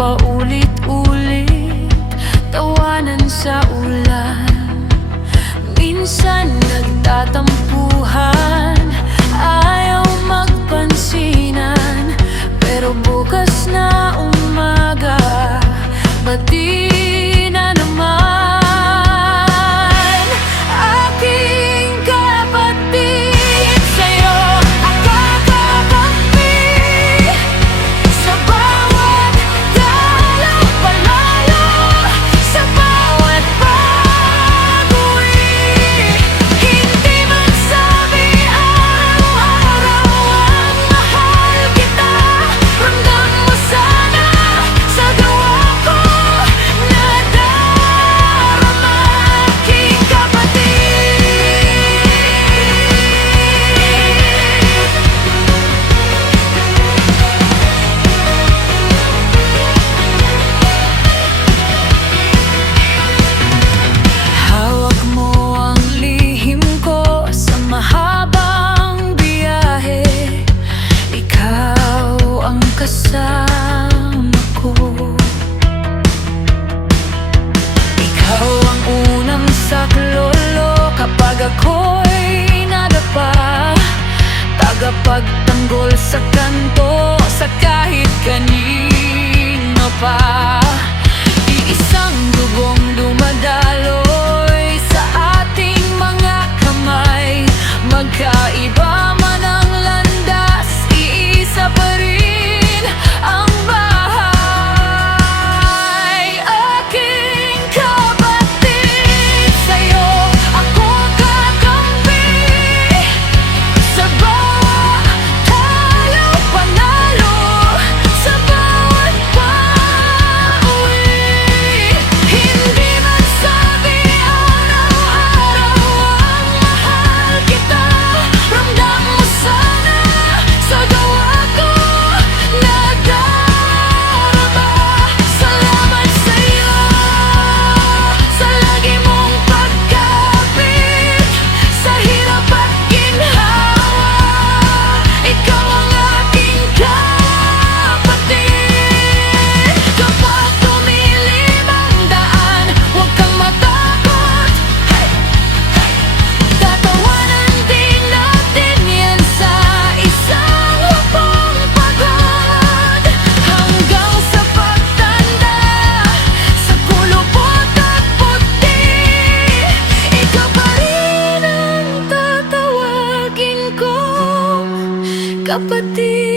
paulit-ulit, tawanan sa ulan. Minsan nagtatampuhan, ayaw magpansinan. Pero bukas na umaga, bati na naman. Aking kapatid, sa'yo ako kakampi. Sa bawat dalaw palayo, sa bawat pag-uwi. Hindi magsabi araw-araw ang mahal kita. Ramdam mo sana sa gawa ko nadarama. Aking kapatid, hawak mo ang lihim ko sa mahabang biyahe. Ikaw ang kasama ko. Ikaw ang unang saklolo kapag ako'y nadapa. Tagapagtanggol sa kanto, sa kahit kanino pa. Iisang dugong dumadaloy sa ating mga kamay. Magkaiba man ang landas, iisa pa rin ang bahay. Aking kapatid, sa'yo ako kakampi. Sa bawat talo panalo, sa bawat pauwi. Hindi magsabi araw-araw ang mahal kita. Ramdam mo sana sa gawa ko nadarama. Salamat sa'yo sa lagi mong pagkapit. Sa hirap at ginhawa, ikaw ang aking kapatid. Kapag tumilim ang daan, huwag kang matakot. Tatawanan din natin yan sa isang hapong pagod. Hanggang sa pagtanda, sa kulubot at puti, ikaw pa rin ang tatawagin ko kapatid.